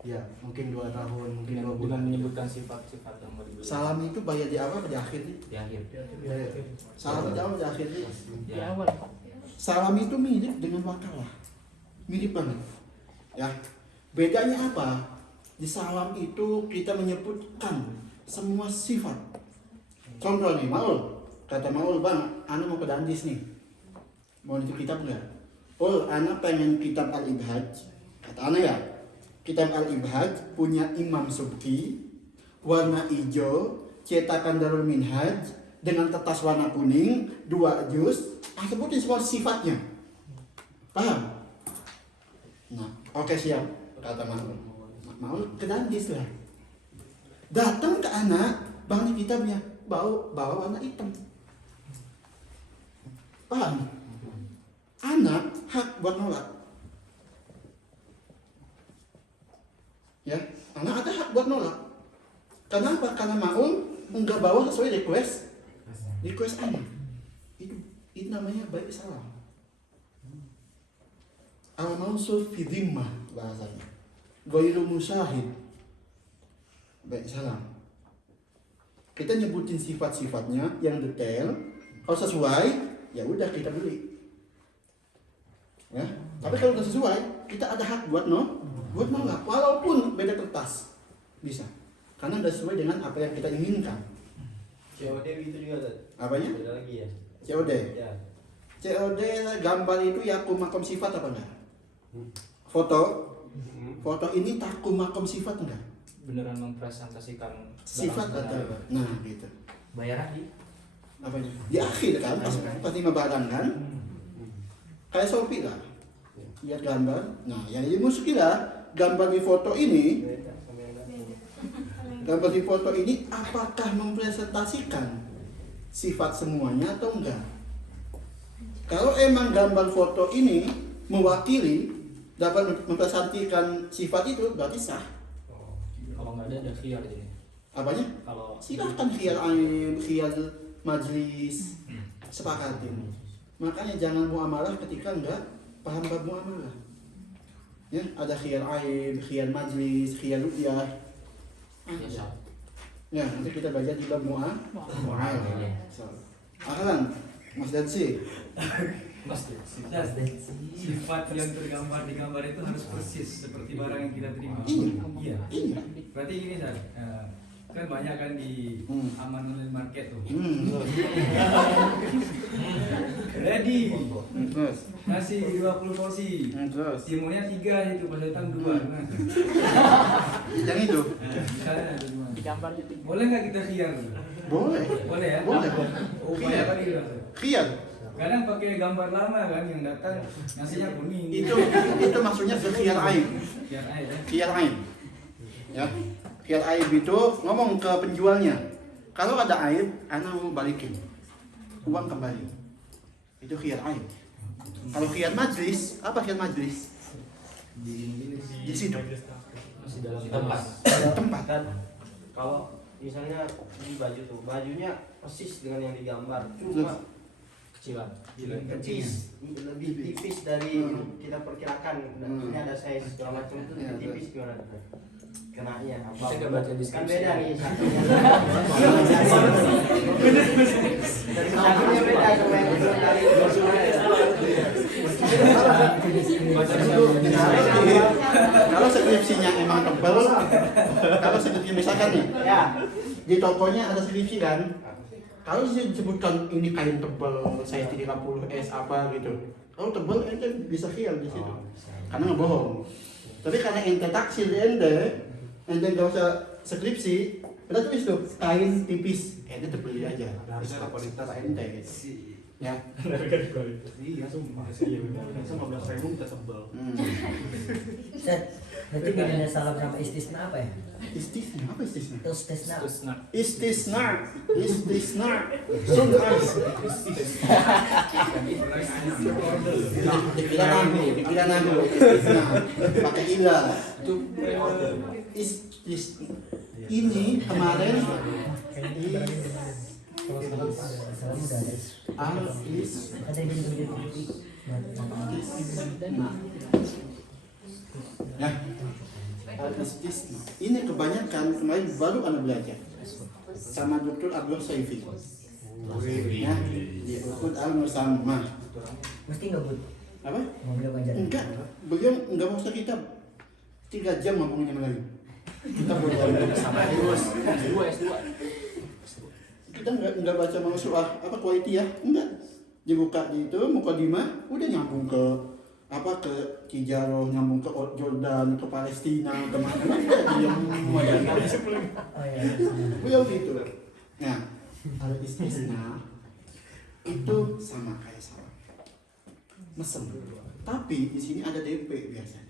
Ya, mungkin 2 tahun, mungkin 2 dengan bulan. menyebutkan sifat-sifat yang mau dibeli. Salam itu bayar di awal atau di akhir nih? Di akhir. Salam di awal di akhir nih? Di awal. Salam itu mirip dengan wakalah. Mirip banget. Ya. Bedanya apa? Di salam itu kita menyebutkan semua sifat. Contoh nih, Maul. Kata Maul, Bang, Ana mau ke Dandis nih. Mau nitip kitab nggak? Oh, Ana pengen kitab Al-Ibhaj. Kata Ana ya, kitab Al-Ibhaj punya Imam Subki, warna hijau, cetakan Darul Minhaj, dengan kertas warna kuning, 2 juz. Sebutin semua sifatnya. Paham? Nah, oke siap, kata Maul. Maul ke Dandis lah. Datang ke anak, Bang, ini kitabnya, bawa warna hitam. Paham? Anak hak buat nolak. Ya, anak ada hak buat nolak. Kenapa? Karena Maul enggak bawa sesuai request anak. Itu namanya baik salam. Al-mausul fi dhimmah bahasanya. Ghairu musyahid. Baik salam. Kita nyebutin sifat-sifatnya yang detail. Kalau sesuai, ya udah kita beli. Ya, tapi kalau nggak sesuai, kita ada hak buat nolak, walaupun beda kertas bisa, karena nggak sesuai dengan apa yang kita inginkan. COD gitu juga tuh. Apanya? Beda lagi ya. COD. Ya. COD gambar itu yakum makom sifat apa enggak? Foto ini takum makom sifat enggak? beneran mempresentasikan Sifat atau nah gitu. bayar lagi. Apanya? Di akhir kan, pas 5 barang kan? Kayak Shopee lah. Lihat gambar. Nah, yang dimasuki lah gambar di foto ini. Gambar di foto ini apakah mempresentasikan sifat semuanya atau enggak? Kalau emang gambar foto ini mewakili dapat mempresentasikan sifat itu, berarti sah. Kalau nggak ada khiyar jadi. Apanya? Kalau Silahkan khiyar aib, khiyar majlis, sepakatin. Makanya jangan muamalah ketika enggak paham bab muamalah. Ya, ada khiyar aib, khiyar majlis, khiyar ru'yah. ya, Ya, nanti kita belajar di bab muamalah. So, akalan, Mas Dansi. Sifat yang tergambar di gambar itu harus persis seperti barang yang kita terima. Iya. Iya. Berarti gini Sar, kan banyak kan di aman online market tuh. Ready, Terus. nasi 20 porsi, Terus. timunnya 3 itu, pas datang 2. Nah, Yang itu. misalnya ada 2. Di gambarnya tinggi. Boleh nggak kita khiyar? Boleh. Boleh ya? Boleh. Oh, banyak kali gitu. Khiyar. Kadang pakai gambar lama kan yang datang nasinya kuning. Itu maksudnya ke khiyar aib. Biar air ya. Khiyar aib. Ya. Khiyar aib itu ngomong ke penjualnya. Kalau ada aib, ana mau balikin. Uang kembali. Itu khiyar aib. Kalau khiyar majlis, apa khiyar majlis? Di situ. masih dalam Tempat. Tempat. Kan kalau misalnya di baju tuh, bajunya persis dengan yang digambar, cuma kecilan. tipis, lebih tipis dari kita perkirakan. Ini ada size segala macam itu lebih tipis gimana? Kenanya apa? Saya nggak baca Kan deskripsi. beda nih satunya. Dari satunya beda sama yang dari Kalau skripsinya emang tebal, kalau skripsi misalkan nih, ya. di tokonya ada skripsi kan, kalau disebutkan ini kain tebal, saya 30 S apa gitu, kalau tebal ente bisa khiyal di situ, karena ngebohong. Tapi karena ente taksir ente nggak usah skripsi, kita tulis tuh kain tipis, ente tebeli aja, bisa kualitas ente gitu. Ya. Iya, sumpah. Iya, benar. 15.000 kita tebel. Set, berarti bedanya salam sama istisna apa ya? Istisna apa istisna? Istisna. Terus nah, Istisna. Sunah. Dikira nagu. Istisna. Pakai ilah. Itu istisna. Ini kemarin Salam udah ada. al-is Ada yang gitu-gitu. ya. al-istisna. Ini kebanyakan kemarin baru anda belajar sama Dr. Abdul Saifi. Ya, di Uqud al-Musammah. Mesti nggak Bud? Apa? Mau beliau ngajarin? Enggak, beliau enggak mau kita 3 jam ngomongnya Melayu. Kita boleh Sama terus S2. kita enggak baca mausu'ah apa kuwaitiyah, enggak. Dibuka di itu mukadimah, udah nyambung ke apa ke Kijaroh, nyambung ke Jordan, ke Palestina, kemana-mana dia memadani. Oh iya. Beliau gitu. Nah, kalau istisna itu sama kayak salam. Mesem. Tapi di sini ada DP biasanya.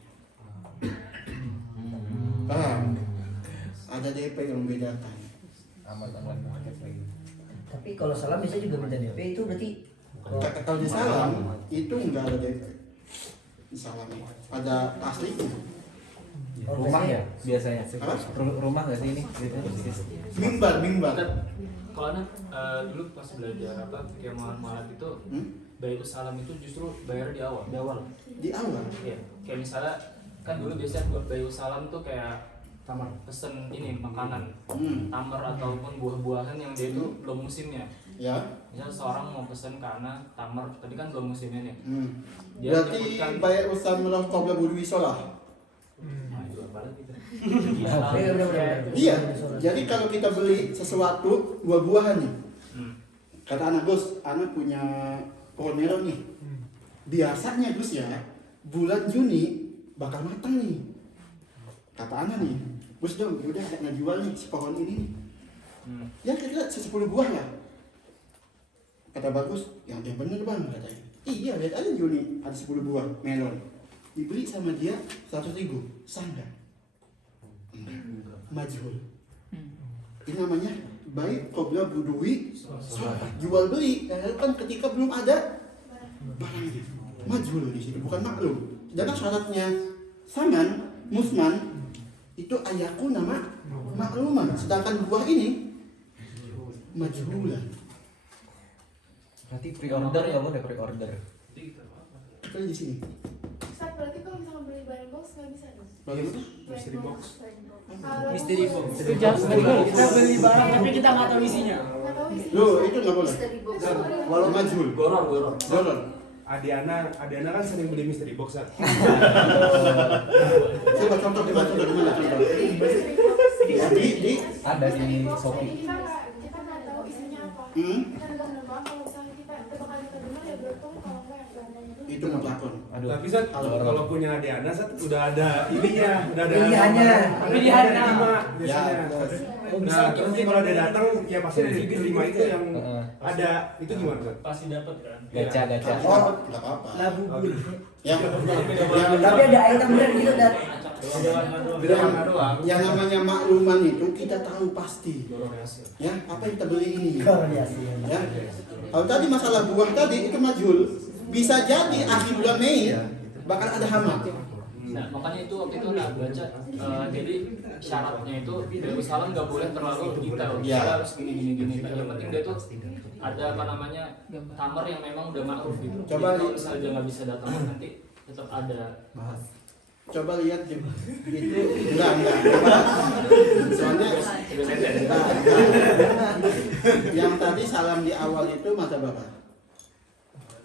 Paham? Ada DP yang membedakan. Tapi kalau salam bisa juga minta DP itu berarti Kalau di salam itu enggak ada DP. Di salam ada aslinya. Rumah ya biasanya. Apa? Rumah nggak sih ini? Mimbar. Kalau anak dulu pas belajar apa kayak malam itu bayar salam itu justru bayar di awal. Di awal. Iya. Kayak misalnya kan dulu biasanya buat bayar salam tuh kayak pesen ini makanan, tamar ataupun buah-buahan yang dia itu belum musimnya. Ya. Misal seorang mau pesen karena tamar, tapi kan belum musimnya nih. Dia Berarti menyebutkan bayar usamlah qabla budwi sholah. nah, itu apa lagi itu? Iya, benar-benar. Iya. Jadi kalau kita beli sesuatu buah-buahan nih. Kata anak Gus, anak punya pohon melon nih. Biasanya Gus ya, bulan Juni bakal matang nih. Kata anak nih, Gus dong, udah nggak jual nih si pohon ini nih. Ya kira-kira 10 buah lah. Kata Bagus, yang bener bang katanya. Iya, lihat aja Juni ada 10 buah melon. Dibeli sama dia 100.000, sangga. Majhul. Ini namanya baik qabla budwi jual beli. Kan ketika belum ada barangnya. Majhul di sini bukan maklum. Sedangkan syaratnya saman, musman itu ayaku nama makluman. Sedangkan buah ini majhulan. Berarti pre-order ya boleh pre-order. Kita di sini. Ustaz, berarti kalau misalnya beli barang box nggak bisa dong? Bagaimana? Mystery box. Mystery box. Kita beli barang tapi kita nggak tahu isinya. Nggak tahu isi. Loh, itu nggak boleh. Mystery box. Walau majhul. Goror. Goror. Adiana kan sering beli mystery box kan. Coba contoh di mana? Contoh. Mystery box. Di Ada di Shopee. Kita nggak tahu isinya apa. Hmm? Kita nggak nebak kalau misalnya kita bakal kita dengar ya beruntung kalau nggak yang bahannya itu. itu mutlakon. Aduh. Tapi Sat, kalau punya Adiana Sat udah ada ininya, udah ada Pilihannya. pilihannya 5 biasanya. Ya, Nah, terus kalau dia datang ya pasti dari 5 itu yang ada itu gimana Sat? Pasti dapat kan. Gacha. Oh, nggak apa-apa. labu bul. Yang Tapi ada item benar gitu dan Beda warna doang. yang namanya makluman itu kita tahu pasti. Goror hasil. Ya, apa yang kita beli ini? korelasi. Ya. Kalau tadi masalah buah tadi itu majhul, bisa jadi akhir bulan Mei bakal ada hama. Nah, makanya itu waktu itu nak baca jadi syaratnya itu dari salam nggak boleh terlalu detail. Ya. Dia harus gini. Yang penting dia tuh ada apa namanya kamar yang memang udah makruf gitu. Coba Jadi kalau misalnya dia nggak bisa datang nanti tetap ada. Coba lihat itu enggak. Soalnya enggak. Yang tadi salam di awal itu mata bapak.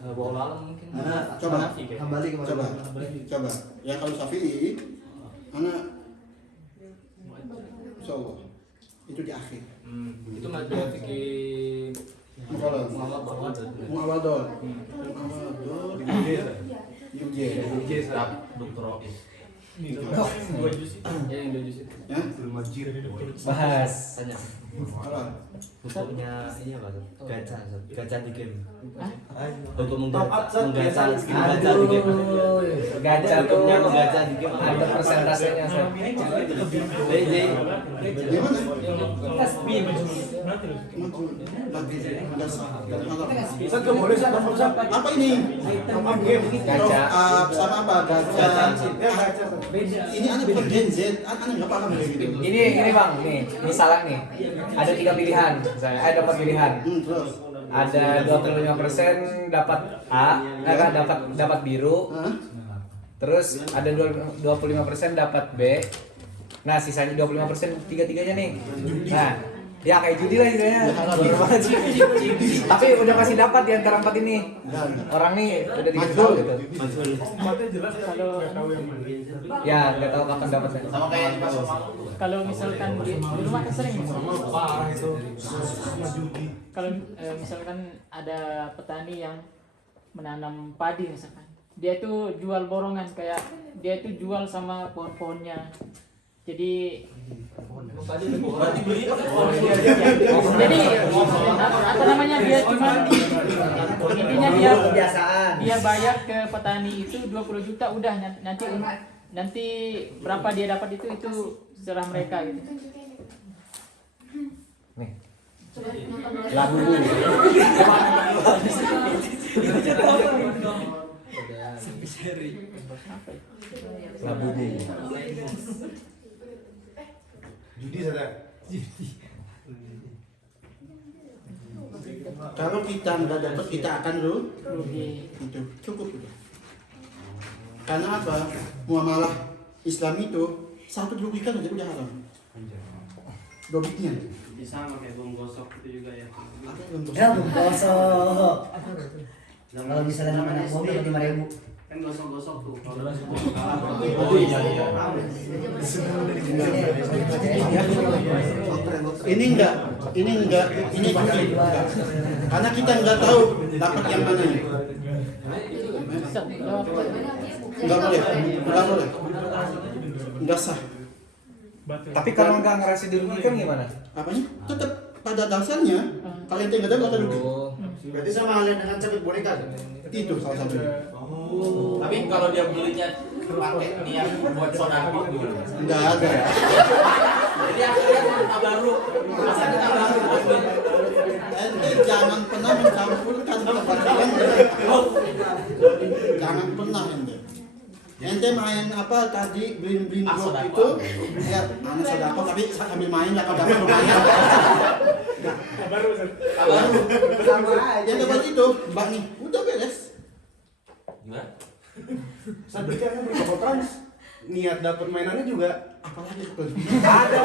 Bawa lalang mungkin. Coba. Hanafi kayaknya. Kembali ke Coba. Ya kalau Syafi'i, anak Insyaallah itu di akhir. Itu madzhab fikih Muqarrar. muhawadah. Muawadol. Iya. Yuje. Ya yang 2 juz itu. Ya. Bahas. Tanya. Apa? Hukumnya ini apa tuh? Gacha di game. Untuk Menggacha di game. Aduh. Gacha tuh Hukumnya menggacha di game. ada persentasenya saya. BJ. Gimana? Tasbih. Majhul. Lagi. Enggak sah. Sat nggak boleh Sat, Apa ini? top game. Gacha. Sama apa? Gacha. Ya gacha. Ini aneh bukan Gen Z. Aneh nggak paham kayak gitu. Ini bang, nih misalnya nih ada 3 pilihan, misalnya ada 4 pilihan, Terus. ada 25% dapat A, dapat biru, Hah? terus ada 25% dapat B, Nah, sisanya 25% tiga-tiganya nih. Nah, ya kayak judi lah istilahnya. Bener banget sih. Tapi udah masih dapat di antara 4 ini. Orang nih udah dikasih tahu gitu. Empatnya jelas kalau nggak tahu yang mana. Ya, nggak tahu kapan dapatnya. Sama kayak di pasar Kalau misalkan di rumah kan sering Mas. Parah itu sama judi. Kalau misalkan ada petani yang menanam padi misalkan, dia itu jual borongan, kayak dia itu jual sama pohon-pohonnya. Jadi jadi apa namanya, dia cuma intinya dia bayar ke petani itu 20 juta, udah nanti berapa dia dapat itu serah mereka gitu. Nih. Lagu Labubu. Judi saja. Kalau kita nggak dapat, kita akan Rugi. itu cukup itu. Karena apa? Muamalah Islam itu satu dirugikan aja udah haram. Dobitnya. bisa pakai bom gosok itu juga ya. Ada yang Ya, gosok. Kalau misalnya nama anak mobil 5.000. Kan gosok-gosok tuh. Oh iya. Ini enggak, ini judi. Karena kita enggak tahu dapat yang mana ini. Enggak boleh. Enggak sah. Tapi kalau nggak ngerasa dirugikan gimana? Apanya? Tetap pada dasarnya kalau ente enggak tahu rugi. Berarti sama halnya dengan cabut boneka. Itu salah satu. Tapi kalau dia belinya pakai niat buat sodako gimana? Enggak ada. Jadi akhirnya kita baru, masa kita baru. Ente jangan pernah mencampurkan kebagian. Jangan pernah ente. Ente main apa tadi beliin blok itu, ya anak sodako tapi sambil main lah kalau dapat lumayan. Baru Ustaz. Baru. Sama aja. Yang dapat itu, Mbak nih, udah beres. Gimana? Saya berikannya beli trans. Niat dapat mainannya juga. Apalagi itu. Ada.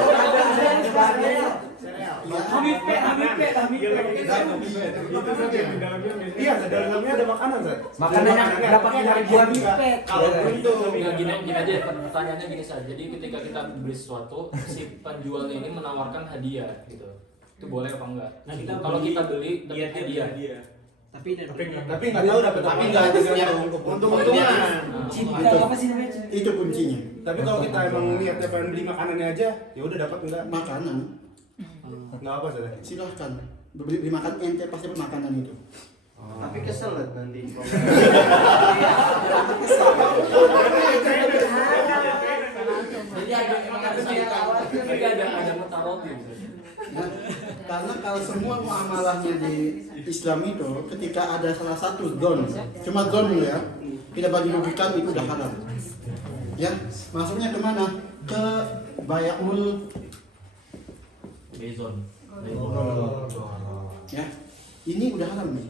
Iya, di dalamnya ada makanan, Zat. Makanannya dapat 5.000-an. Kalau itu Nggak, gini aja, pertanyaannya gini saja. Jadi ketika kita beli sesuatu, si penjualnya ini menawarkan hadiah gitu. Itu boleh apa enggak? Kalau kita beli dapat hadiah. Tapi nggak tahu dapat apa. Tapi nggak ada yang untung-untungan. Cinta apa sih namanya? Itu kuncinya. Tapi kalau kita emang niatnya pengen beli makanannya aja, ya udah dapat enggak? Makanan, Enggak apa saja. silahkan. Beli makan ente pasti makanan itu. Tapi kesel lah nanti. Jadi ada mutaroti. Nah, karena kalau semua muamalahnya di Islam itu ketika ada salah satu don, cuma don ya, kita bagi rugikan itu udah haram. Ya, masuknya kemana? Ke bayakul Bezon. ya. Ini udah haram nih.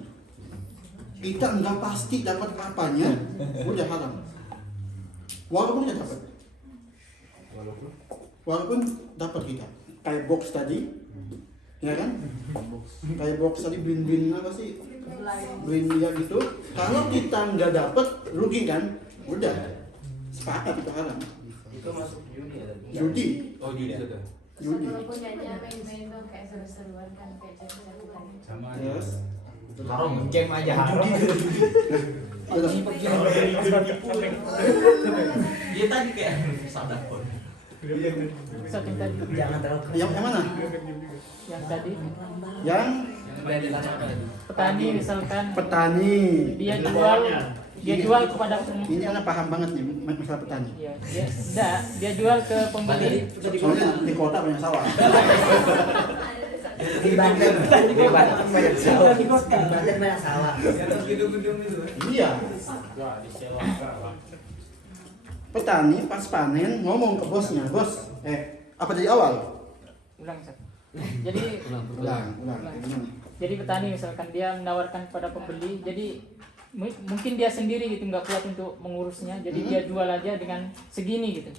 Kita nggak pasti dapat apanya, udah haram. Walaupun kita dapat, walaupun dapat kita kayak box tadi, ya kan? Kayak box tadi blin apa sih? Blin ya gitu. Kalau kita nggak dapat, rugi kan? Udah sepakat itu haram. Itu masuk judi ya. Judi. Oh, judi sudah. Judi. Walaupun nyanyi main-main tuh kayak seru-seruan kan kayak cari-carian. Sama Yes. Haram, game aja haram. Dia tadi kayak sadakon. Satu yang tadi, Jangan terlalu Yang mana? yang tadi Yang petani misalkan petani. dia jual kepada Ini anak paham banget nih masalah petani. ya, dia jual ke pembeli. Soalnya di kota banyak sawah. di Banten. Di Banten banyak sawah. Iya. Petani pas panen ngomong ke bosnya, bos, apa dari awal? Ulang Ustaz. Jadi Ulang. jadi petani misalkan dia menawarkan kepada pembeli, jadi mungkin dia sendiri gitu nggak kuat untuk mengurusnya, jadi dia jual aja dengan segini gitu.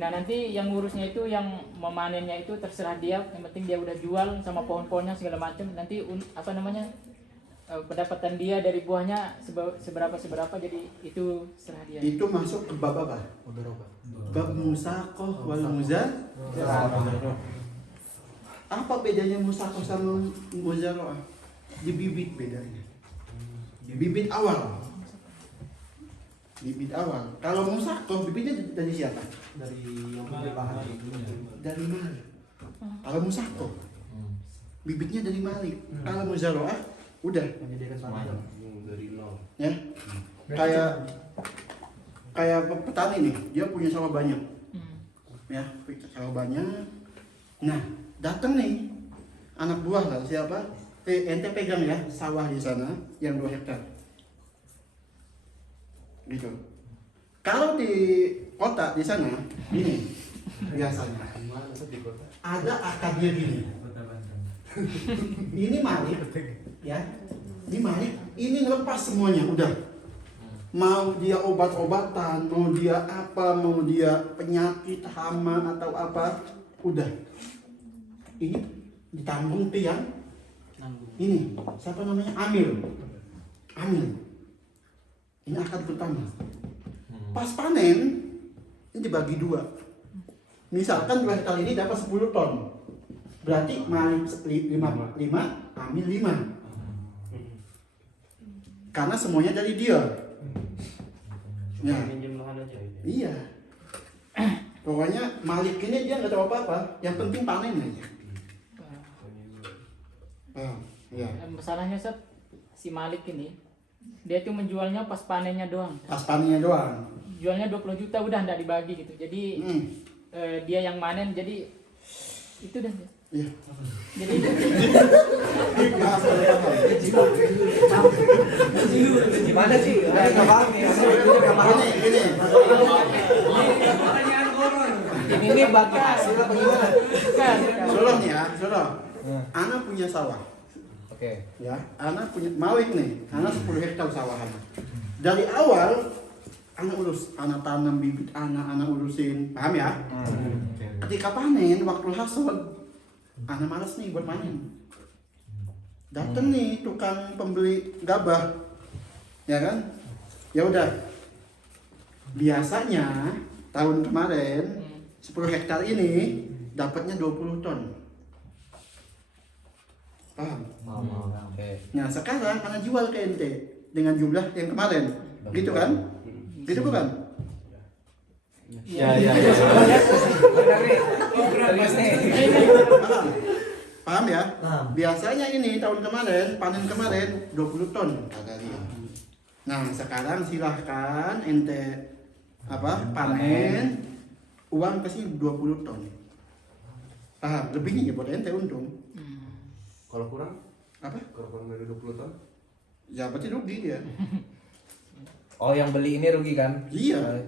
Nah nanti yang ngurusnya itu, yang memanennya itu terserah dia, yang penting dia udah jual sama pohon-pohonnya segala macam. Nanti pendapatan dia dari buahnya seberapa, jadi itu serah dia. Itu masuk ke bab apa? Bab musaqah wal muzara'ah. Apa bedanya musaqah sama muzara'ah? Di bibit bedanya. Bibit awal. Bibit awal. Kalau musaqah bibitnya dari siapa? Dari yang punya bahan Dari Malik. Kalau musaqah bibitnya dari Malik. Kalau muzara'ah udah menyediakan tanah dari nol. ya. Kayak petani nih, dia punya sawah banyak. Ya, punya sawah banyak. Nah, datang nih anak buah lah siapa? Ente pegang ya sawah di sana yang 2 hektar. Gitu. Kalau di kota di sana ini biasanya ada akarnya gini. Ini Malik ya. Ini Malik, ini ngelepas semuanya udah. Mau dia obat-obatan, mau dia apa, mau dia penyakit hama atau apa, udah. Ini ditanggung tiang. Ini siapa namanya? Amil. Ini akad pertama. Pas panen ini dibagi 2. Misalkan 2 hektar ini dapat 10 ton. Berarti Malik 5, Amil 5. Karena semuanya dari dia. Ya. Minjem lahan aja itu. Iya. Pokoknya Malik ini dia nggak tahu apa-apa. Yang penting panen aja. Iya. Masalahnya si Malik ini, dia tuh menjualnya pas panennya doang. Pas panennya doang. Jualnya 20 juta udah nggak dibagi gitu. Jadi dia yang manen, jadi itu dah. Iya. Jadi Gimana sih? Nggak paham nih. Gini. Ini nih bagi hasil apa gimana? Soroh nih ya, soroh. Ana punya sawah. Oke. Ya, Ana punya Malik nih. Ana 10 hektar sawahan. Dari awal Ana urus, Ana tanam bibit Ana urusin. Paham ya? Ketika panen waktu hasad, Ana malas nih buat panen. Dateng nih tukang pembeli gabah. Ya kan? Ya udah. Biasanya tahun kemarin 10 hektar ini dapatnya 20 ton. Paham? Oke. Nah sekarang karena jual ke ente dengan jumlah yang kemarin, gitu kan? Gitu bukan? Ya. Benar nih. Terus nih. Paham? Paham ya? Paham. Biasanya ini tahun kemarin, panen kemarin 20 ton kata dia. Nah sekarang silahkan ente panen uang kasih 20 ton. Paham? Lebihnya ya buat ente untung. Kalau kurang? Apa? Kalau kurang dari 20 ton? Ya berarti rugi dia. Oh, yang beli ini rugi kan? Iya.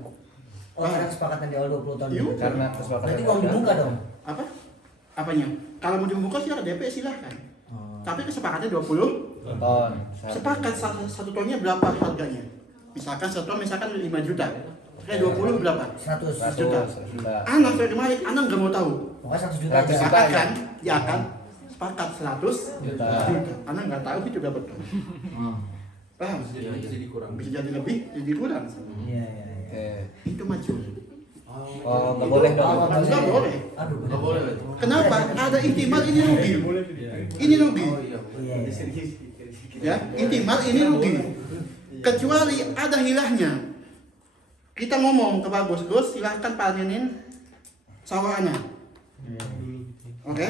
Oh, karena kesepakatan di awal 20 tahun. Iya. Karena kesepakatan. Berarti uang dibuka dong. Apa? Apanya? Kalau mau dibuka silakan DP silahkan. Tapi kesepakatnya 20 ton. sepakat satu tonnya berapa harganya? Misalkan satu ton misalkan 5 juta. Kayak 20 berapa? 100. 100 juta. Anak saya kemarin, anak nggak mau tahu. Pokoknya 100 juta 100 aja. juta. Sepakat kan? Ya kan? Sepakat 100 Juta. Anak nggak tahu itu udah betul. Paham? Bisa jadi kurang. Bisa jadi lebih, jadi kurang. Iya, iya, iya. Oke. Itu maju. Oh, nggak boleh dong. Nggak boleh. Aduh, Nggak boleh. Kenapa? Ada ihtimal ini rugi. Ini rugi. Iya, iya. Ya, ihtimal ini rugi. Kecuali ada hilahnya. Kita ngomong ke Pak Gus, silahkan panenin sawah anak. Oke?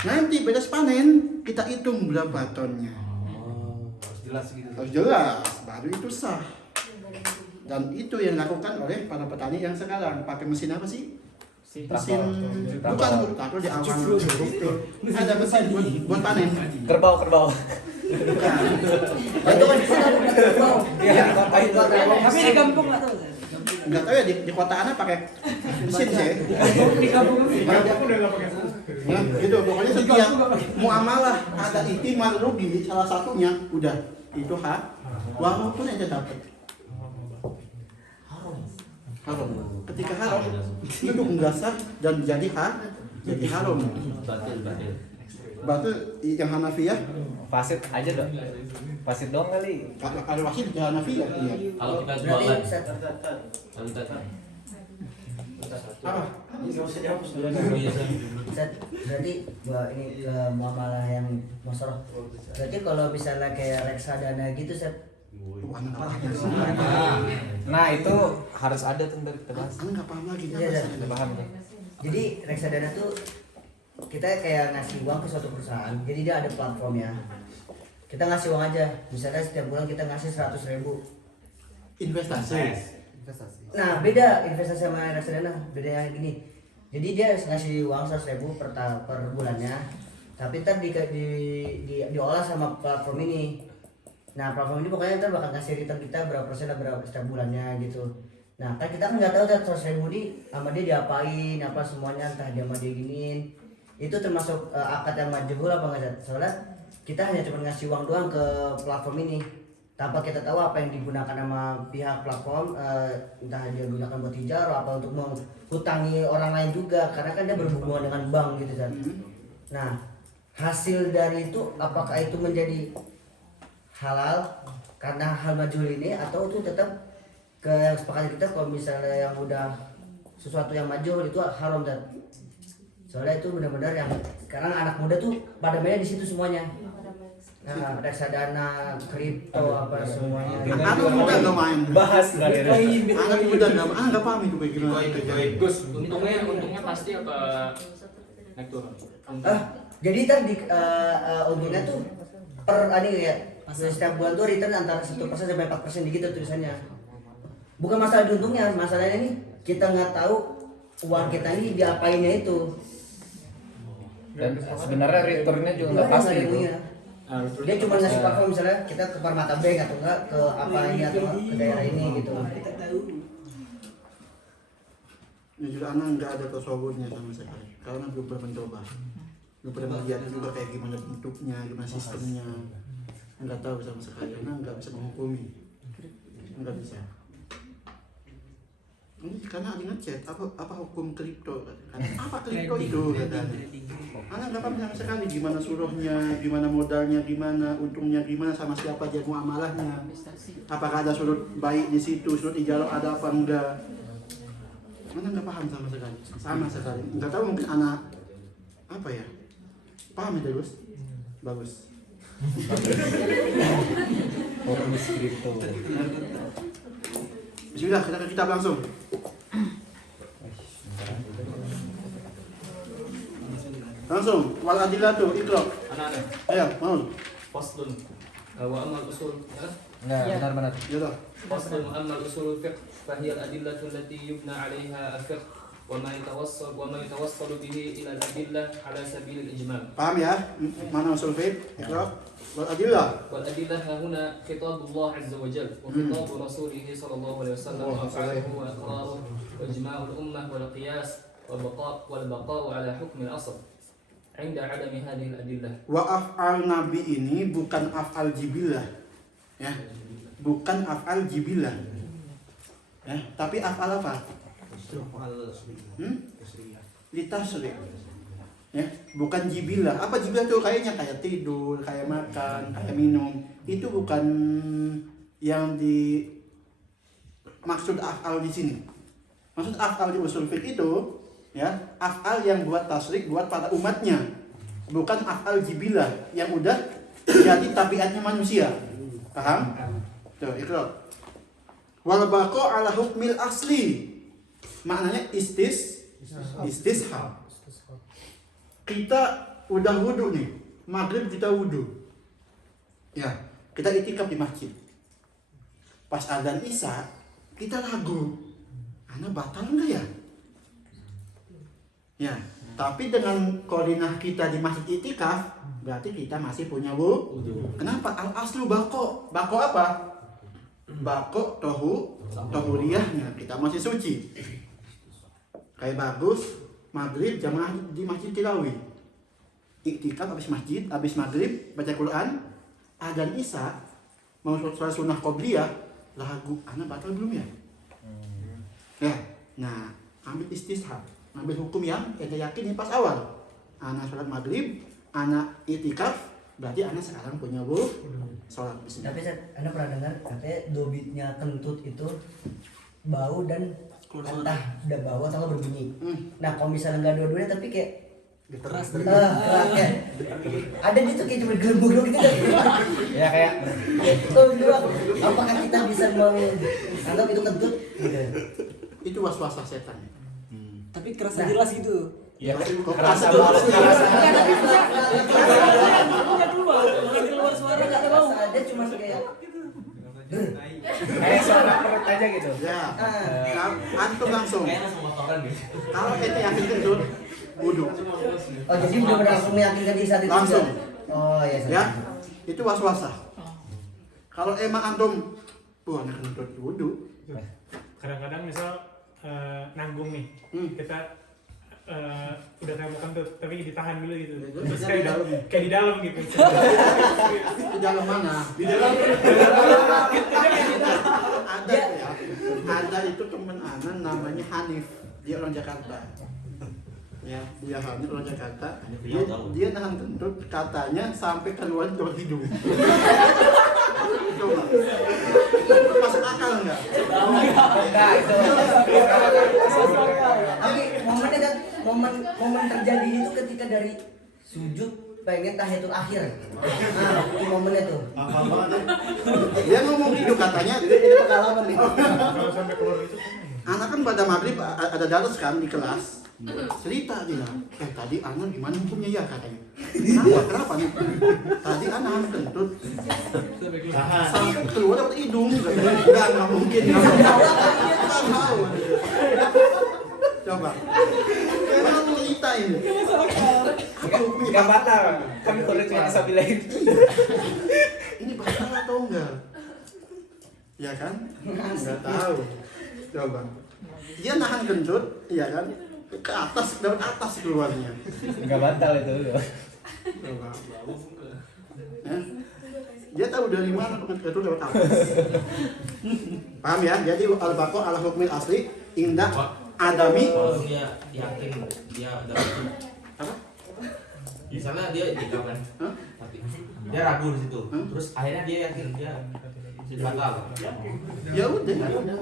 Nanti beres panen, kita hitung berapa tonnya. Harus jelas gitu. Harus jelas, baru itu sah. Dan itu yang dilakukan oleh para petani yang sekarang. Pakai mesin apa sih? Mesin, bukan traktor di awal. Ada mesin buat panen. Kerbau. Bukan. Itu kan bisa kerbau. Iya, kota itu. Tapi di kampung nggak tahu. Enggak tahu ya di kota anak pakai mesin sih. Di kampung Aku udah nggak pakai. Nah, gitu. Pokoknya setiap muamalah ada ihtimal rugi salah satunya udah itu Walaupun ente dapat haram. Ketika haram itu enggak sah dan jadi haram. Batil yang Hanafiyah, Fasid aja dong. Fasid dong kali. kalau wasid di Hanafiyah iya. Kalau kita Berarti jualan, Ustaz, kalau kita Apa? Nggak usah dihapus dulu. Ustaz, berarti ini ke muamalah yang mosoroh. Berarti kalau misalnya kayak reksadana gitu Ustaz, Anak nggak paham lagi. Nah itu harus ada tuh dari kita bahas. Anak nggak paham lagi. Iya, iya. Kita paham tuh. jadi reksadana tuh kita kayak ngasih uang ke suatu perusahaan. Jadi dia ada platformnya. Kita ngasih uang aja. Misalnya setiap bulan kita ngasih 100.000. Investasi. Nah beda investasi sama reksadana. Bedanya gini. Jadi dia ngasih uang 100.000 per bulannya. Tapi ntar diolah sama platform ini. Nah platform ini pokoknya ntar bakal ngasih return kita berapa persen berapa setiap bulannya gitu. Nah kan kita kan nggak tahu 100.000 ini sama dia diapain apa semuanya, entah dia sama dia giniin. Itu termasuk akad yang majhul apa enggak? Soalnya kita hanya cuma ngasih uang doang ke platform ini tanpa kita tahu apa yang digunakan sama pihak platform, entah dia gunakan buat hijau apa untuk menghutangi orang lain juga, karena kan dia berhubungan dengan bank gitu kan. Nah hasil dari itu apakah itu menjadi halal karena hal majhul ini, atau itu tetap kesepakatan kita kalau misalnya yang udah sesuatu yang majhul itu haram dan soalnya itu benar-benar yang sekarang anak muda tuh pada mainnya di situ semuanya. Nah, reksadana, kripto apa semuanya. Anak muda nggak main. Bahas dari Anak muda nggak paham itu kayak gimana. Gus, untungnya pasti apa naik turun? Jadi tadi untungnya tuh per ya setiap bulan tuh return antara 1% sampai 4% gitu tulisannya. Bukan masalah diuntungnya, masalahnya nih kita nggak tahu uang kita ini diapainnya itu. Dan sebenarnya returnnya juga nggak pasti itu. Dia cuma ngasih platform misalnya kita ke Permata Bank atau enggak ke apa ini atau enggak ke daerah ini gitu. Jujur anak nggak ada tasawurnya sama sekali karena belum pernah mencoba, belum pernah melihat juga kayak gimana bentuknya, gimana sistemnya, nggak tahu sama sekali. Anak nggak bisa menghukumi, nggak bisa. Ini karena ada ngechat apa hukum kripto, apa kripto itu katanya. Anak nggak paham sama sekali gimana suruhnya, gimana modalnya, gimana untungnya, gimana sama siapa dia muamalahnya. Apakah ada surut baik di situ, surut ijarah ada apa enggak? Anak nggak paham sama sekali. Nggak tahu mungkin anak apa ya? Paham itu Gus? Bagus. Fokus kripto. Bismillah, kita ke kitab langsung. Langsung, wal adillatu iqra. Anak-anak, Ayo, mau. faslun wa amal usul Nah, benar-benar. Ya dah. فصل أما الأصول الفقه فهي الأدلة التي يبنى عليها الفقه وما يتوصل به إلى الأدلة على سبيل الإجمال. Paham ya? Mana usul fiqh? Iqra. Wal adillah. والأدلة ها هنا خطاب الله عز وجل وخطاب رسوله صلى الله عليه وسلم وأفعاله وأقراره وإجماع الأمة والقياس والبقاء على حكم الأصل عند عدم هذه الأدلة. Wa af'al nabi ini bukan af'al jibillah. Ya. Bukan af'al jibillah. Ya, tapi af'al apa? Litasri. Ya, bukan jibillah. Apa jibillah tuh kayaknya kayak tidur, kayak makan, kayak minum. Itu bukan yang maksud af'al di sini. Maksud af'al di usul fiqh itu ya, af'al yang buat tasrik buat pada umatnya. Bukan af'al jibillah yang udah jadi tabiatnya manusia. Paham? Tuh, iqra. Wal baqa ala hukmil asli. Maknanya istishab. Kita udah wudu nih. Maghrib kita wudu. Ya, kita itikaf di masjid. Pas adzan Isya, kita ragu. Ana batal enggak ya? Ya, tapi dengan koordinah kita di masjid itikaf, berarti kita masih punya wudu. Kenapa? Al aslu bako. Bako apa? Bako tohuriyahnya. Kita masih suci. Kayak bagus maghrib jamaah di masjid Tilawi. Iktikaf habis masjid, habis maghrib baca Quran, adzan Isya, mau sholat sunnah qobliyah ragu, anak batal belum ya? Ya, nah ambil istishab, ambil hukum yang kita yakini pas awal. Anak sholat maghrib, anak itikaf, berarti anak sekarang punya sholat di sini. Tapi Anda pernah dengar katanya dobitnya kentut itu bau dan entah udah bau atau nggak berbunyi. Nah kalau misalnya nggak dua-duanya tapi kayak Keras keras kayak ada gitu kayak cuma gelembung gitu kan. Ya kayak Oh, apakah kita bisa menganggap itu kentut? Gitu. itu was-was setan. Tapi kerasa jelas gitu. ya Kok kerasa kerasa banget. Keluar suara nggak ada bau. Dia cuma kayak Kayak suara perut aja gitu. Ya, antum langsung. Kayak langsung kotoran nih. Kalau ente yakin kentut, wudhu. oh jadi benar-benar langsung meyakinkan diri saat itu. Langsung. Oh iya. Ya, itu was-wasah. Kalau emang antum, anak kentut wudhu. Kadang-kadang misal nanggung nih, kita udah kayak mau kentut tapi ditahan dulu gitu. Terus kayak di dalam gitu. Di dalam mana? Di dalam Ada ya. Ada itu teman anak namanya Hanif. Dia orang Jakarta. Ya, dia Hanif orang Jakarta. Dia nahan kentut katanya sampai keluar lewat hidung. Coba. Masuk akal nggak? Nah, itu. Tapi momennya kan momen terjadi itu ketika dari sujud pengen tahiyatul akhir. Nah, itu momennya tuh. Dia ngomong gitu katanya. Ini pengalaman nih. kalau sampai keluar itu Anak kan pada maghrib ada darus kan di kelas. Cerita dia, tadi anak gimana hukumnya ya katanya. Kenapa nih? Tadi anak kentut sampai keluar lewat hidung. Enggak mungkin. Nggak tahu. Coba. Mana cerita ini? Enggak batal. Kan kalau cuma bisa bilang Ini batal atau enggak? Ya kan? Enggak tahu. Coba. Dia nahan kentut, iya kan? Ke atas, dari atas keluarnya. enggak batal itu. Coba. Ya? Dia tahu dari mana kentut lewat atas. Paham ya? Jadi al-baqa'u ala hukmil asli indah adami. Kalau dia yakin dia dapat Apa? misalnya dia nikah kan, Hah? tapi dia ragu di situ, Hah? terus akhirnya dia yakin dia batal, Ya udah.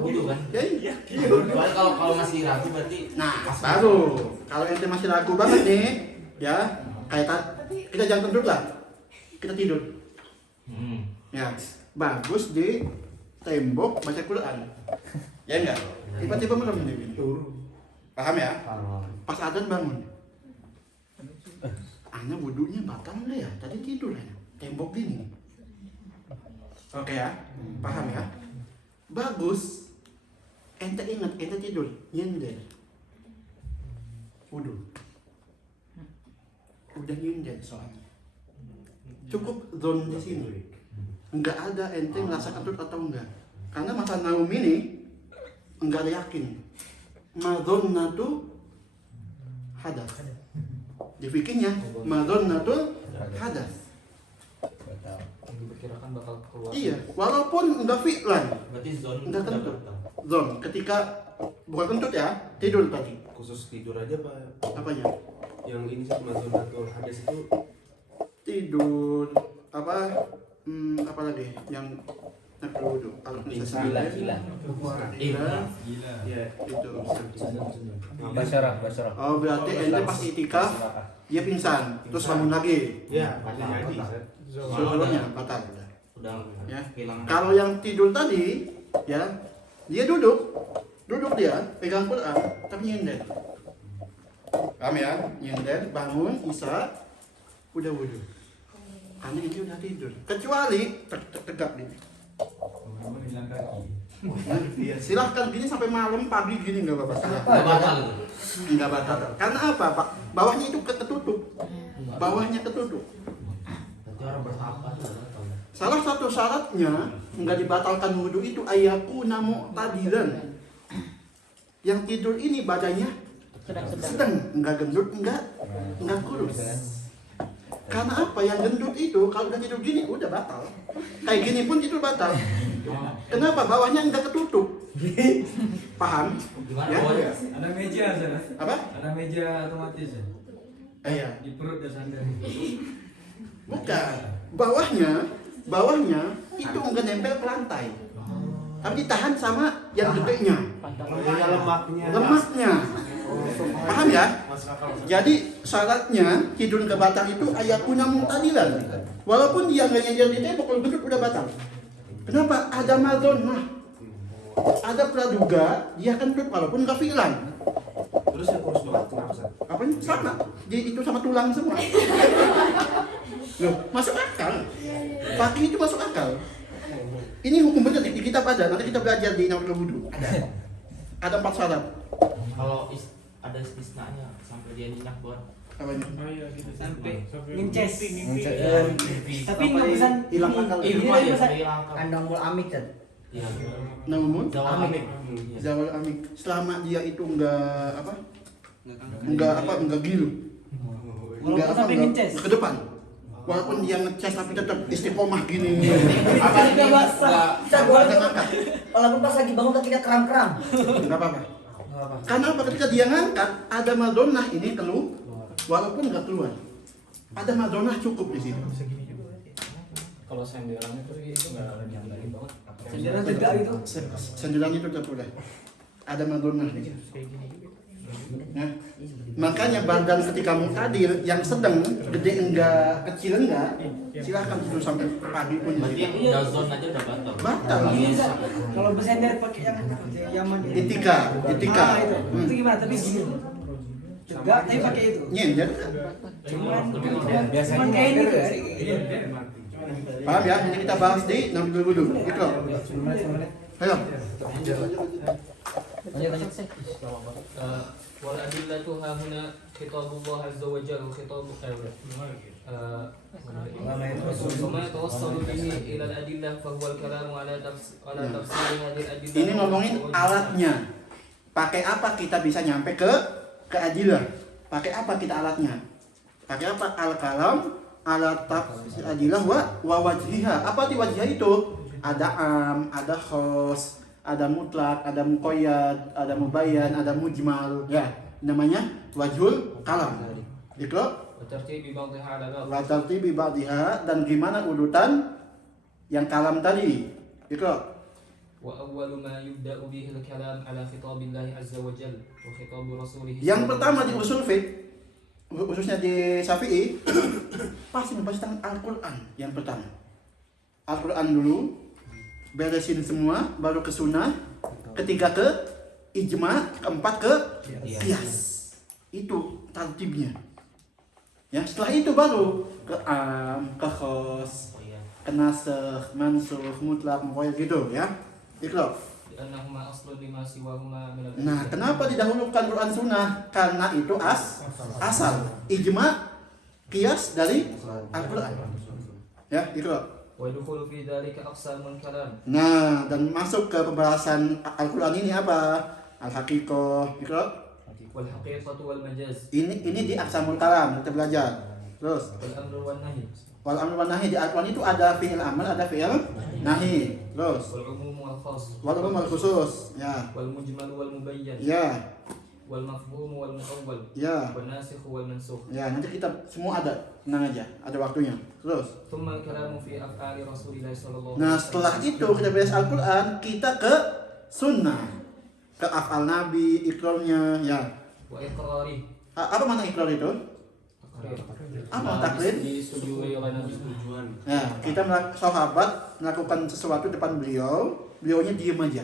gitu kan? Ya iya. Soalnya kalau masih ragu berarti Nah, baru kalau ente masih ragu banget nih, ya kayak kita jangan kentut lah, kita tidur. Ya, bagus di tembok baca Quran. Ya enggak? Tiba-tiba merem nih. Paham ya? Pas adzan bangun. Ana wudhunya batal enggak ya? Tadi tidur ya. Tembok gini. Oke ya? Paham ya? Bagus. Ente ingat, ente tidur, nyender. Wudhu. Udah nyender soalnya. Cukup zone di sini. Enggak ada ente ngerasa kentut atau enggak. Karena masa Naum ini enggak ada yakin. Madzonnatu hadas. Di fikihnya madzonnatu hadas. Diperkirakan bakal keluar. Iya, walaupun enggak fi'lan. berarti zone Enggak udah kentut. batal. Zone ketika bukan kentut ya, tidur tadi. Khusus tidur aja Pak. Apanya? Yang ini sih mazunatul hadis itu Tidur apa lagi yang nakal wudhu? Kalau Gila. Ya, itu. Basyarah. Oh, berarti ente pas itikaf dia pingsan, terus bangun lagi. ya pasti jadi. Seluruhnya batal udah. Udah Ya. hilang. Kalau yang tidur tadi, ya dia duduk dia pegang Quran tapi nyender. Paham ya? Nyender, bangun, isya, udah wudhu. Karena ini udah tidur. Kecuali tegak gini. Silahkan gini sampai malam pagi gini nggak apa-apa. Nggak batal itu. Nggak batal. Karena apa, Pak? Bawahnya itu ketutup. Bawahnya ketutup. Berarti orang bersahabat nggak batal. Salah satu syaratnya nggak dibatalkan wudhu itu ayakuna mu'tadilan. Yang tidur ini badannya sedang, nggak gendut, nggak kurus. Karena apa? Yang gendut itu kalau udah tidur gini udah batal. Kayak gini pun itu batal. Kenapa? Bawahnya enggak ketutup. Paham? Ya? Ada meja sana. Apa? Ada meja otomatis ya. Iya. Di perut ya sandal. Bukan. Bawahnya itu enggak nempel ke lantai. Tapi ditahan sama yang gedenya. Lemaknya. Paham ya? Jadi syaratnya tidur ke batal itu ayakuna mu'tadilan. Walaupun dia nggak nyender di tembok, kalau gendut udah batal. Kenapa? Ada madonnah. Ada praduga dia kan gendut walaupun nggak fi'lan. Terus yang kurus banget kenapa San? Apa ini? Sama. Itu sama tulang semua. Loh, masuk akal. Fakih itu masuk akal. Ini hukum benar di kitab ada. Nanti kita belajar di Nawakil Wudu. Ada 4 syarat. Kalau ada istisnanya sampai dia nyenyak buat Apa ini? Sampai Nginces. Tapi nggak bisa hilang akal. Ini ilmu kan ya bisa hilang. andamul amit kan. Iya. Namun Jawab Amik. Iya. Zawal amik. Selama dia itu enggak apa? Enggak gilu. Enggak apa? sampai Enggak ngeces. ke depan. Walaupun dia ngecas tapi tetap istiqomah gini. Apa juga basah. Bisa gua Enggak ngangkat. walaupun pas lagi bangun kakinya kram-kram. Enggak apa-apa. Karena apa? Ketika dia ngangkat ada madonnah ini keluar. Walaupun enggak keluar. Ada madonnah cukup di sini. Kalau senderan itu nggak nyamperin banget. Senderan juga gitu. Sendiran itu tetap boleh. Ada madonnah nih. Ya. Makanya badan ketika mu'tadil yang sedang gede enggak kecil enggak silahkan tidur sampai pagi pun Berarti yang udah zone aja udah batal. batal. Kalau bersender pakai yang Yaman. Etika. Itu gimana? Tapi gini. Juga tapi pakai itu. Nyender. Cuman Biasanya kayak ini tuh. Paham ya? Ini kita bahas di Nawakil Wudu. Itu. Ayo. والأدلة ها هنا خطاب الله عز وجل وخطاب وما يتوصل به إلى الأدلة فهو الكلام على تفسير هذه الأدلة. Ini ngomongin alatnya. Pakai apa kita bisa nyampe ke keadilan? Pakai apa kita alatnya? Pakai apa? Al-kalam, alat tafsir adilah wa wajhiha. Apa di wajhiha itu? Ada ada khos, ada mutlak, ada muqayyad, ada mubayyan, ada mujmal. Ya, namanya wajhul kalam. Ikra وترتيب بعضها على بعض. wa tartibi ba'diha, dan gimana urutan yang kalam tadi. Ikra. وأول ما يبدأ به الكلام على خطاب الله عز وجل وخطاب رسوله. Yang pertama di usul fiqh, khususnya di Syafi'i, pasti membahas tentang Al-Quran yang pertama. Al-Quran dulu, beresin semua, baru ke sunnah, ketiga ke ijma, keempat ke qiyas. Itu tartibnya. Ya, setelah itu baru ke ke khos, ke nasikh, mansukh, mutlak, muqayyad gitu ya. Iqra. لأنهما أصل لما سواهما من Nah, kenapa didahulukan Quran Sunnah? Karena itu asal. Ijma, qiyas dari Al-Quran. Ya, itu. ويدخل في ذلك أقسام الكلام. Nah, dan masuk ke pembahasan Al-Quran ini apa? Al-Haqiqah, itu. والحقيقة والمجاز. Ini di Aqsamul Kalam kita belajar. Terus, والأمر والنهي. wal amr wan nahi di Al-Quran itu ada fi'il amr, ada fi'il nahi. Terus, والعموم والخاص. wal umum wal khusus. Ya. والمجمل والمبين. Ya. والمفهوم والمؤول. Ya. والناسخ والمنسوخ. Ya, nanti kita semua ada. Tenang aja, ada waktunya. Terus, ثم الكلام في أفعال رسول الله صلى الله عليه nah وسلم. setelah itu kita bahas Al-Quran, kita ke sunnah, ke af'al Nabi, ikrarnya, ya. وإقراره. Apa mana ikrar itu? Apa takrir? Disetujui oleh Nabi. Tujuan. Ya, kita sahabat melakukan sesuatu depan beliau, beliaunya diem aja,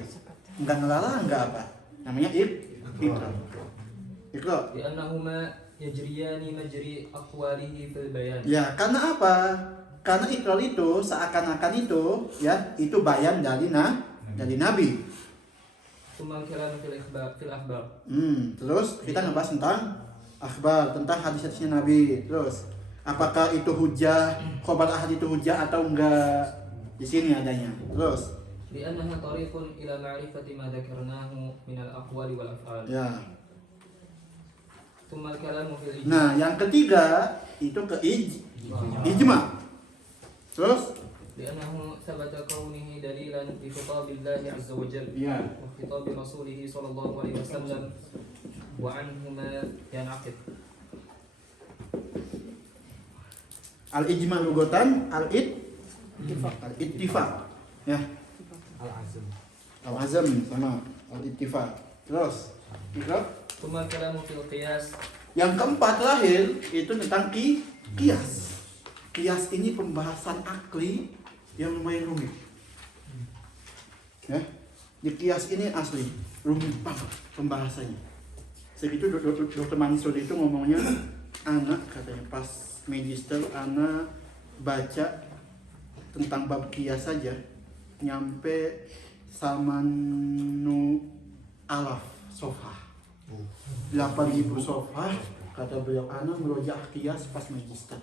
nggak ngelarang, nggak apa. Namanya ikrar. Ikrar. لأنهما يجريان مجري أقواله في البيان. Ya, karena apa? Karena ikrar itu seakan-akan itu, ya, itu bayan dari Nabi. ثم الكلام في الإخبار في الأخبار. Terus kita ngebahas tentang akhbar, tentang hadis-hadisnya Nabi. Terus, apakah itu hujah, khobar ahad itu hujah atau enggak? Di sini adanya. Terus, لأنها طريق إلى معرفة ما ذكرناه من الأقوال والأفعال. ya. ثم الكلام في الإجماع. Nah, yang ketiga itu ke Ijma. Terus لأنه ثبت كونه دليلا بخطاب الله عز وجل وخطاب رسوله صلى الله عليه وسلم وعنهما ينعقد. al-ijma lugatan al-ittifaq. Ya. Al-azam sama al-ittifaq. Terus ثم الكلام في القياس. yang keempat terakhir itu tentang kias. Kias ini pembahasan akli yang lumayan rumit. Ya. Di kias ini asli rumit banget pembahasannya. Segitu Dr. Mansur itu ngomongnya, anak katanya pas magister anak baca tentang bab kias saja nyampe samanu alaf sofah 8.000 sofah, kata beliau anak merojak kias pas magister.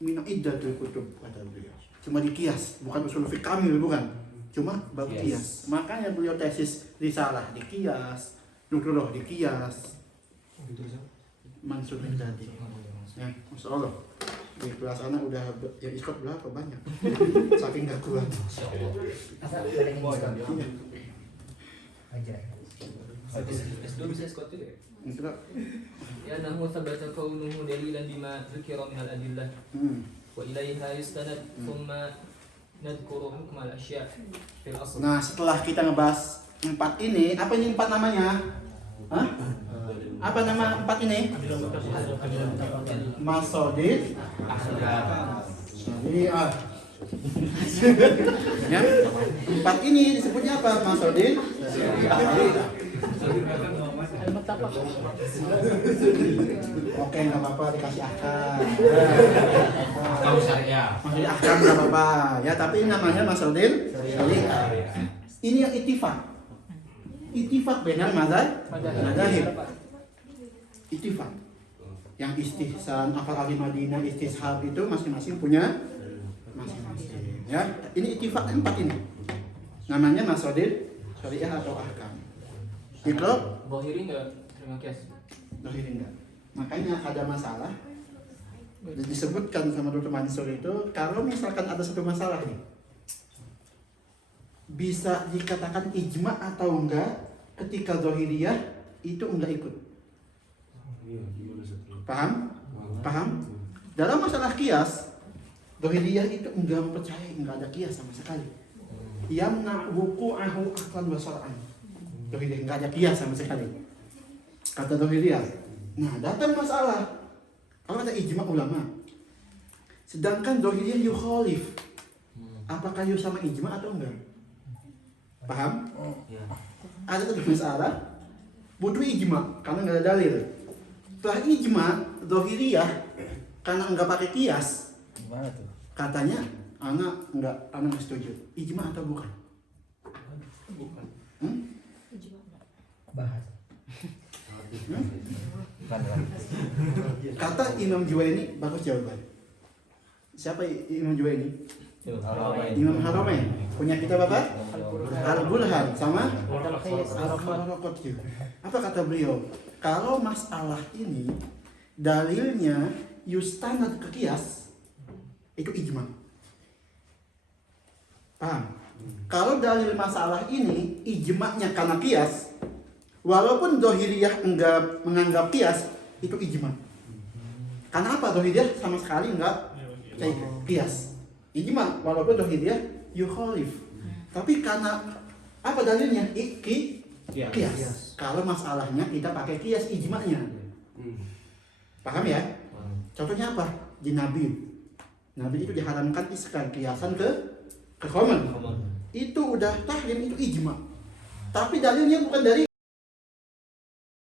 Mina iddatul kutub kata beliau. Cuma di kias, bukan usul fiqh kamil, bukan. Cuma bab kias. Makanya beliau tesis risalah di kias, doktorah di kias. Mansur tadi. Ya, Masya Allah. Di kelas anak udah yang ikut berapa banyak? Saking gak kuat. Asal ada yang aja. S2 bisa skot juga ya? Enggak. لأنه ثبت كونه دليلا بما ذكر من الأدلة وإليها يستند ثم نذكر حكم الأشياء في الأصل. Nah, setelah kita ngebahas 4 ini, apa ini 4 namanya? Hah? Apa nama 4 ini? Masodid syariah. Ya, 4 ini disebutnya apa? Masodid syariah. Oke, nggak apa-apa dikasih akal. Tahu syariah. Maksudnya akal nggak apa-apa. Ya, tapi ini namanya Masodid syariah. Ini yang ittifaq. Ittifaq benar madzhab. Ittifaq. Yang istihsan, afal Madinah, istishab itu masing-masing punya masing-masing. Ya, ini ittifaq 4 ini. Namanya Masodid syariah atau ahkam. Ikro Zahiri nggak terima kias. Zahiri enggak. Makanya ada masalah disebutkan sama Dr. Mansur itu, kalau misalkan ada satu masalah nih, bisa dikatakan ijma atau enggak ketika Zahiriyah itu enggak ikut. Paham? Paham? Dalam masalah kias, Zahiriyah itu enggak percaya, enggak ada kias sama sekali. Yamna wuqu'ahu aqlan wa syar'an. Zahiriyah enggak ada kias sama sekali. Kata Zahiriyah. Nah, datang masalah. Kalau ada ijma ulama. Sedangkan Zahiriyah yukhalif. Apakah yuk sama ijma atau enggak? Paham? Ada satu masalah butuh ijma karena enggak ada dalil. Setelah ijma, Zahiriyah karena enggak pakai kias. Gimana tuh? Katanya anak enggak setuju. Ijma atau bukan? Bukan. Bahas. Kata Imam Juwaini, bagus jawaban. Siapa Imam Juwaini? Imam Haramain. Punya kitab apa? Al-Burhan sama Al-Qadhi. Apa kata beliau? Kalau masalah ini dalilnya yustanad ke kias, itu ijma. Paham? Kalau dalil masalah ini ijma'nya karena kias, walaupun Zahiriyah enggak menganggap kias, itu ijma. Karena apa? Zahiriyah sama sekali enggak kias. Ijma, walaupun Zahiriyah yukhalif. Tapi karena apa dalilnya? Kias. Kalau masalahnya kita pakai kias ijma'nya. Paham ya? Contohnya apa? Di Nabi. Nabi itu diharamkan iskan kiasan ke khamr. Itu udah tahrim, itu ijma. Tapi dalilnya bukan dari